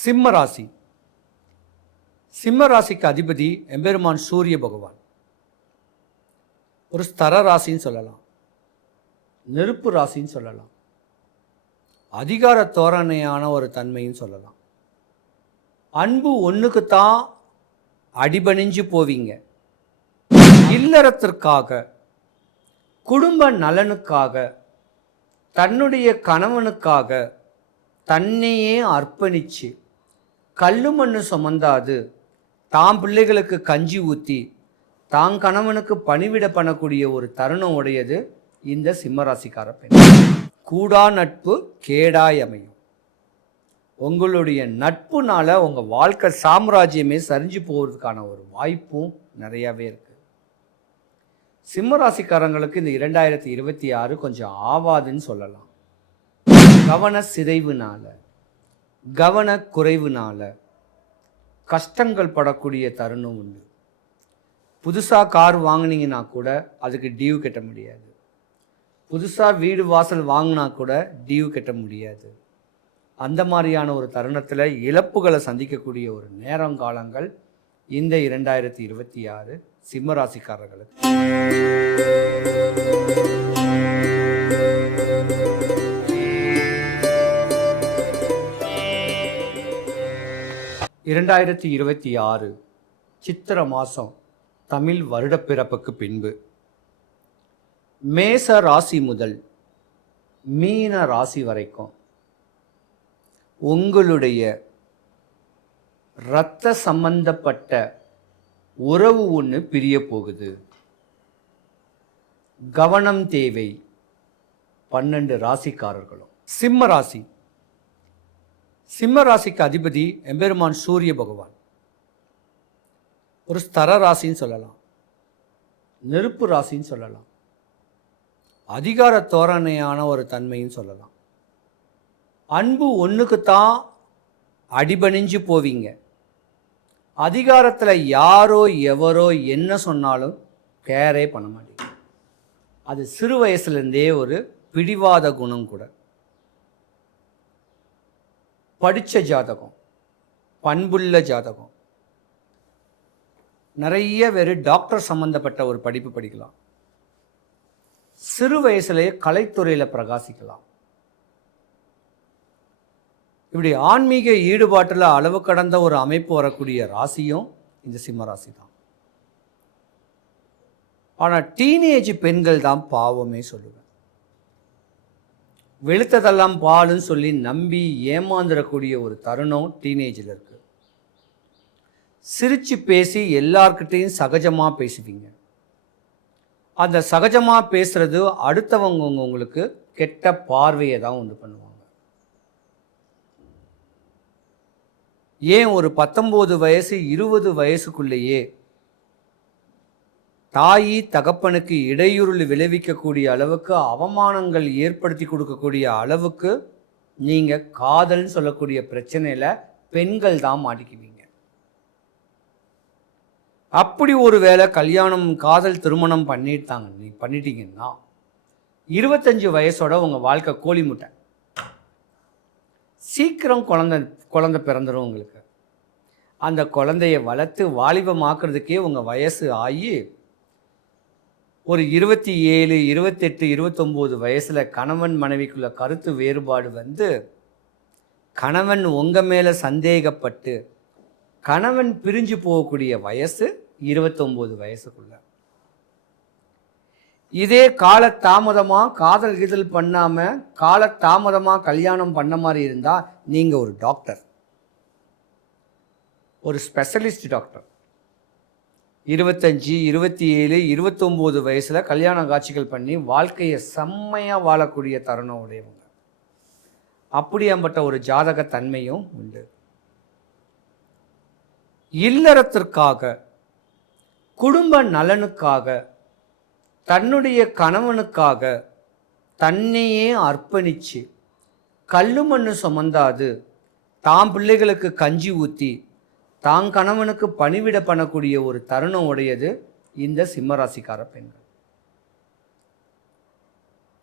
சிம்ம ராசி. சிம்ம ராசிக்கு அதிபதி எம்பெருமான் சூரிய பகவான். ஒரு ஸ்தர ராசின்னு சொல்லலாம், நெருப்பு ராசின்னு சொல்லலாம், அதிகார தோரணையான ஒரு தன்மைன்னு சொல்லலாம். அன்பு ஒன்றுக்குத்தான் அடிபணிஞ்சு போவீங்க. இல்லறத்திற்காக, குடும்ப நலனுக்காக, தன்னுடைய கணவனுக்காக தன்னையே அர்ப்பணிச்சு கல்லு மண்ணு சுமந்தாது தாம் பிள்ளைகளுக்கு கஞ்சி ஊற்றி தான் கணவனுக்கு பணிவிட பண்ணக்கூடிய ஒரு தருணம் உடையது இந்த சிம்மராசிக்கார பெண். கூடா நட்பு கேடாய் அமையும். உங்களுடைய நட்புனால உங்கள் வாழ்க்கை சாம்ராஜ்யமே சரிஞ்சு போகிறதுக்கான ஒரு வாய்ப்பும் நிறையாவே இருக்குது. சிம்மராசிக்காரங்களுக்கு இந்த 2026 கொஞ்சம் ஆவாதுன்னு சொல்லலாம். கவன சிதைவுனால, கவன குறைவுனால கஷ்டங்கள் படக்கூடிய தருணம் உண்டு. புதுசாக கார் வாங்கினீங்கன்னா கூட அதுக்கு டியூ கட்ட முடியாது. புதுசாக வீடு வாசல் வாங்கினா கூட டியூ கட்ட முடியாது. அந்த மாதிரியான ஒரு தருணத்தில் இழப்புகளை சந்திக்கக்கூடிய ஒரு நேரங்காலங்கள் இந்த 2026 சிம்மராசிக்காரர்களுக்கு. 2026 சித்திர மாதம் தமிழ் வருடப்பிறப்புக்கு பின்பு மேச ராசி முதல் மீன ராசி வரைக்கும் உங்களுடைய இரத்த சம்பந்தப்பட்ட உறவு ஒன்று பிரிய போகுது. கவனம் தேவை 12 ராசிக்காரர்களும். சிம்ம ராசி. சிம்ம ராசிக்கு அதிபதி எம்பெருமான் சூரிய பகவான். ஒரு ஸ்தர ராசின்னு சொல்லலாம், நெருப்பு ராசின்னு சொல்லலாம், அதிகார தோரணையான ஒரு தன்மைன்னு சொல்லலாம். அன்பு ஒன்றுக்குத்தான் அடிபணிஞ்சு போவீங்க. அதிகாரத்தில் யாரோ எவரோ என்ன சொன்னாலும் கேரே பண்ண மாட்டீங்க. அது சிறு வயசுலேருந்தே ஒரு பிடிவாத குணம் கூட. படித்த ஜாதகம், பண்புள்ள ஜாதகம். நிறைய பேர் டாக்டர் சம்மந்தப்பட்ட ஒரு படிப்பு படிக்கலாம். சிறு வயசுலேயே கலைத்துறையில் பிரகாசிக்கலாம். இப்படி ஆன்மீக ஈடுபாட்டில் அளவு கடந்த ஒரு அமைப்பு வரக்கூடிய ராசியும் இந்த சிம்ம ராசி தான். ஆனால் டீனேஜ் பெண்கள் தான் பாவமே சொல்லுவேன். வெளுத்ததெல்லாம் பாலுன்னு சொல்லி நம்பி ஏமாந்துடக்கூடிய ஒரு தருணம் டீனேஜில் இருக்கு. சிரித்து பேசி எல்லார்கிட்டையும் சகஜமாக பேசுவீங்க. அந்த சகஜமாக பேசுறது அடுத்தவங்க உங்களுக்கு கெட்ட பார்வையை தான் உண்டு பண்ணுவாங்க. ஏன் ஒரு 19 வயசு 20 வயசுக்குள்ளேயே தாயி தகப்பனுக்கு இடையூறு விளைவிக்கக்கூடிய அளவுக்கு, அவமானங்கள் ஏற்படுத்தி கொடுக்கக்கூடிய அளவுக்கு நீங்கள் காதல்னு சொல்லக்கூடிய பிரச்சனையில் பெண்கள் தான் மாட்டிக்குவீங்க. அப்படி ஒரு வேளை கல்யாணம் காதல் திருமணம் பண்ணிட்டீங்கன்னா 25 வயசோட உங்கள் வாழ்க்கை கோழி முட்டை. சீக்கிரம் குழந்தை பிறந்துடும் உங்களுக்கு. அந்த குழந்தைய வளர்த்து வாலிபமாக்குறதுக்கே உங்கள் வயசு ஆகி ஒரு 27, 28, 29 வயசில் கணவன் மனைவிக்குள்ள கருத்து வேறுபாடு வந்து கணவன் உங்கள் மேலே சந்தேகப்பட்டு கணவன் பிரிஞ்சு போகக்கூடிய வயசு 29 வயசுக்குள்ள. இதே காலத்தாமதமாக காதல் கீதல் பண்ணாமல் காலத்தாமதமாக கல்யாணம் பண்ண மாதிரி இருந்தால் நீங்கள் ஒரு டாக்டர், ஒரு ஸ்பெஷலிஸ்ட் டாக்டர். 25, 27, 29 வயசில் கல்யாண காட்சிகள் பண்ணி வாழ்க்கையை செம்மையாக வாழக்கூடிய தருணம் உடையவங்க. அப்படியாம்பட்ட ஒரு ஜாதக தன்மையும் உண்டு. இல்லறத்திற்காக, குடும்ப நலனுக்காக, தன்னுடைய கணவனுக்காக தன்னையே அர்ப்பணிச்சு கல்லு மண்ணு சுமந்தாது தாம் பிள்ளைகளுக்கு கஞ்சி ஊற்றி தான் கணவனுக்கு பணிவிட பண்ணக்கூடிய ஒரு தருணம் உடையது இந்த சிம்மராசிக்கார பெண்கள்.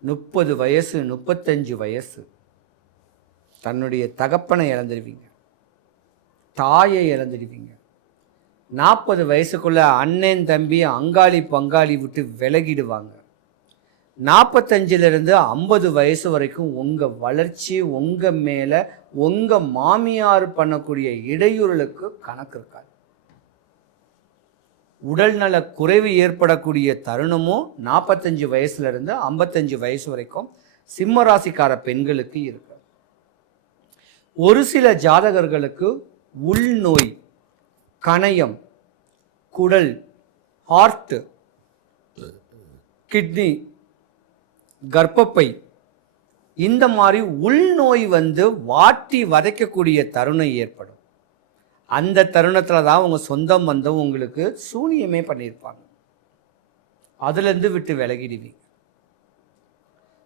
30 வயசு 35 வயசு தன்னுடைய தகப்பனை இழந்துருவீங்க. தாயை இழந்துடுவீங்க. 40 வயசுக்குள்ள அண்ணன் தம்பி அங்காளி பங்காளி விட்டு விலகிடுவாங்க. 45லிருந்து 50 வயசு வரைக்கும் உங்கள் வளர்ச்சி, உங்கள் மேலே உங்கள் மாமியார் பண்ணக்கூடிய இடையூறுகளுக்கு கணக்கு இருக்காது. உடல்நல குறைவு ஏற்படக்கூடிய தருணமும் 45 வயசுலேருந்து 55 வயசு வரைக்கும் சிம்மராசிக்கார பெண்களுக்கு இருக்கு. ஒரு சில ஜாதகர்களுக்கு உள்நோய், கணையம், குடல், ஹார்ட், கிட்னி, கர்ப்பப்பை இந்த மாதிரி உள்நோய் வாட்டி வதைக்கக்கூடிய தருணம் ஏற்படும். அந்த தருணத்தில் தான் உங்கள் சொந்தம் பந்தம் உங்களுக்கு சூனியமே பண்ணியிருப்பாங்க. அதுலேருந்து விட்டு விலகிடுவீங்க.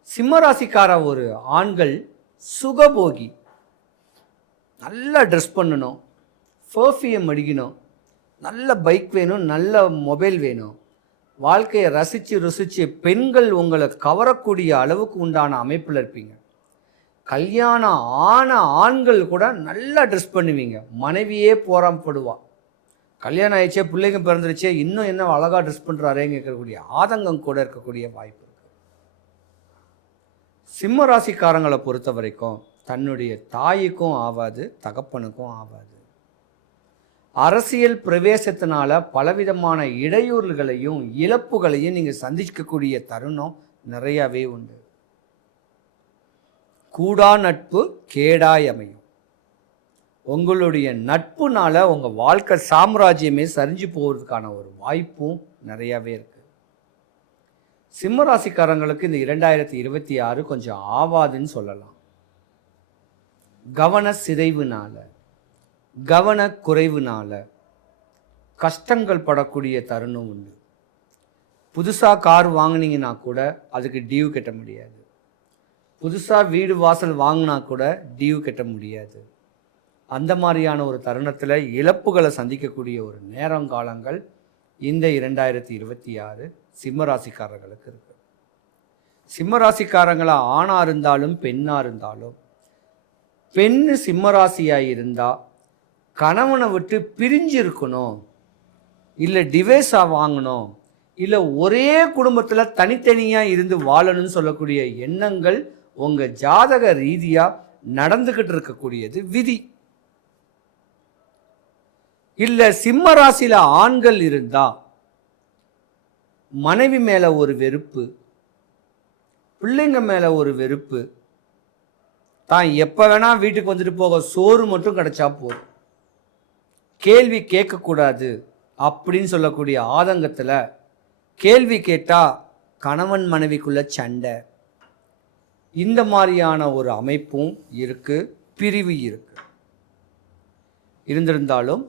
சிம்மராசிக்கார ஒரு ஆண்கள் சுகபோகி, நல்லா ட்ரெஸ் பண்ணணும், பர்ஃப்யூம் அடிக்கணும், நல்ல பைக் வேணும், நல்ல மொபைல் வேணும், வாழ்க்கையை ரசித்து ருசித்து பெண்கள் உங்களை கவரக்கூடிய அளவுக்கு உண்டான அமைப்பில் இருப்பீங்க. கல்யாணம் ஆன ஆண்கள் கூட நல்லா ட்ரெஸ் பண்ணுவீங்க. மனைவியே போராமப்படுவா, கல்யாணம் ஆயிடுச்சே, பிள்ளைங்க பிறந்துருச்சே, இன்னும் என்ன அழகாக ட்ரெஸ் பண்ணுறாரேங்க இருக்கக்கூடிய ஆதங்கம் கூட இருக்கக்கூடிய வாய்ப்பு இருக்குது. சிம்ம ராசிக்காரங்களை பொறுத்த வரைக்கும் தன்னுடைய தாய்க்கும் ஆகாது, தகப்பனுக்கும் ஆகாது. அரசியல் பிரவேசத்தினால பலவிதமான இடையூறுகளையும் இழப்புகளையும் நீங்கள் சந்திக்கக்கூடிய தருணம் நிறையாவே உண்டு. கூடா நட்பு கேடாய் அமையும். உங்களுடைய நட்புனால உங்கள் வாழ்க்கை சாம்ராஜ்யமே சரிஞ்சு போகிறதுக்கான ஒரு வாய்ப்பும் நிறையாவே இருக்குது. சிம்மராசிக்காரங்களுக்கு இந்த 2026 கொஞ்சம் ஆவாதுன்னு சொல்லலாம். கவன சிதைவுனால, கவன குறைவுனால கஷ்டங்கள் படக்கூடிய தருணம் உண்டு. புதுசாக கார் வாங்கினீங்கன்னா கூட அதுக்கு டியூ கட்ட முடியாது. புதுசாக வீடு வாசல் வாங்கினா கூட டியூ கட்ட முடியாது. அந்த மாதிரியான ஒரு தருணத்தில் இழப்புகளை சந்திக்கக்கூடிய ஒரு நேரங்காலங்கள் இந்த 2026 சிம்மராசிக்காரர்களுக்கு இருக்கு. சிம்மராசிக்காரங்களாக ஆணாக இருந்தாலும் பெண்ணாக இருந்தாலும், பெண்ணு சிம்மராசியாக இருந்தால் கணவனை விட்டு பிரிஞ்சு இருக்கணும், இல்லை டிவேஸாக வாங்கணும், இல்லை ஒரே குடும்பத்தில் தனித்தனியாக இருந்து வாழணும்னு சொல்லக்கூடிய எண்ணங்கள் உங்கள் ஜாதக ரீதியாக நடந்துக்கிட்டு இருக்கக்கூடியது விதி. இல்லை சிம்ம ராசியில் ஆண்கள் இருந்தால் மனைவி மேலே ஒரு வெறுப்பு, பிள்ளைங்க மேலே ஒரு வெறுப்பு, தான் எப்போ வேணால் வீட்டுக்கு வந்துட்டு போக சோறு மட்டும் கிடைச்சா போதும், கேள்வி கேட்கக்கூடாது அப்படின்னு சொல்லக்கூடிய ஆதங்கத்தில் கேள்வி கேட்டால் கணவன் மனைவிக்குள்ள சண்டை, இந்த மாதிரியான ஒரு அமைப்பும் இருக்குது, பிரிவு இருக்குது. இருந்திருந்தாலும்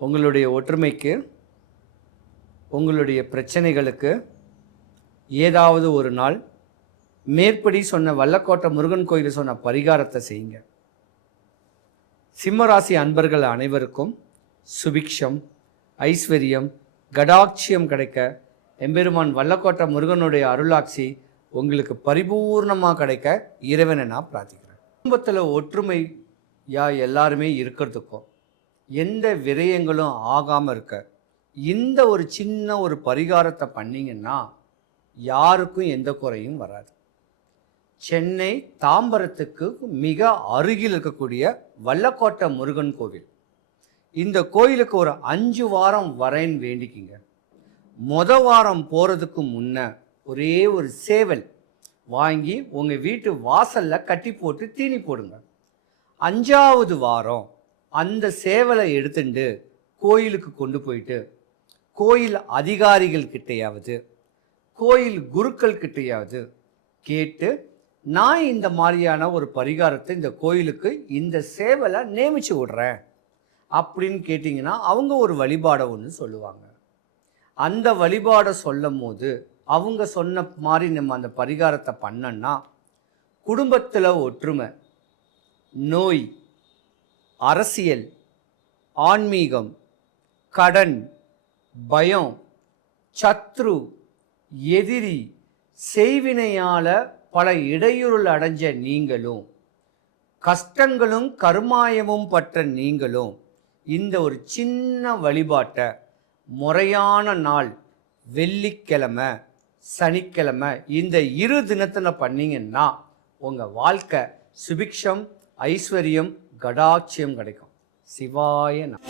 உங்களுடைய ஒற்றுமைக்கு, உங்களுடைய பிரச்சனைகளுக்கு ஏதாவது ஒரு நாள் மேற்படி சொன்ன வல்லக்கோட்டை முருகன் கோயில் சொன்ன பரிகாரத்தை செய்யுங்க. சிம்மராசி அன்பர்கள் அனைவருக்கும் சுபிக்ஷம், ஐஸ்வர்யம், கடாட்சியம் கிடைக்க எம்பெருமான் வல்லக்கோட்டை முருகனுடைய அருளாட்சி உங்களுக்கு பரிபூர்ணமாக கிடைக்க இறைவனை நான் பிரார்த்திக்கிறேன். குடும்பத்தில் ஒற்றுமையா எல்லாருமே இருக்கிறதுக்கும் எந்த விரயங்களும் ஆகாமல் இருக்க இந்த ஒரு சின்ன ஒரு பரிகாரத்தை பண்ணிங்கன்னா யாருக்கும் எந்த குறையும் வராது. சென்னை தாம்பரத்துக்கு மிக அருகில் இருக்கக்கூடிய வல்லக்கோட்டை முருகன் கோவில், இந்த கோயிலுக்கு ஒரு 5 வாரம் வரேன்னு வேண்டிக்கிங்க. வாரம் போகிறதுக்கு முன்ன ஒரே ஒரு சேவல் வாங்கி உங்கள் வீட்டு வாசலில் கட்டி போட்டு தீனி போடுங்க. 5வது வாரம் அந்த சேவலை எடுத்துட்டு கோயிலுக்கு கொண்டு போயிட்டு கோயில் அதிகாரிகள் கிட்டையாவது கோயில் குருக்கள் கிட்டையாவது கேட்டு, நான் இந்த மாதிரியான ஒரு பரிகாரத்தை இந்த கோயிலுக்கு இந்த சேவலை நியமிச்சு விடுறேன் அப்படின்னு கேட்டிங்கன்னா அவங்க ஒரு வழிபாடை ஒன்று சொல்லுவாங்க. அந்த வழிபாடை சொல்லும் போது அவங்க சொன்ன மாதிரி நம்ம அந்த பரிகாரத்தை பண்ணோன்னா குடும்பத்தில் ஒற்றுமை, நோய், அரசியல், ஆன்மீகம், கடன், பயம், சத்ரு, எதிரி, செய்வினையால் பல இடையூறுகள் அடைஞ்ச நீங்களும் கஷ்டங்களும் கருமாயமும் பற்ற நீங்களும் இந்த ஒரு சின்ன வழிபாட்டை முறையான நாள் வெள்ளிக்கிழமை சனிக்கிழமை இந்த 2 தினத்தில் பண்ணீங்கன்னா உங்கள் வாழ்க்கை சுபிக்ஷம் ஐஸ்வர்யம் கடாட்சியம் கிடைக்கும். சிவாய நமः.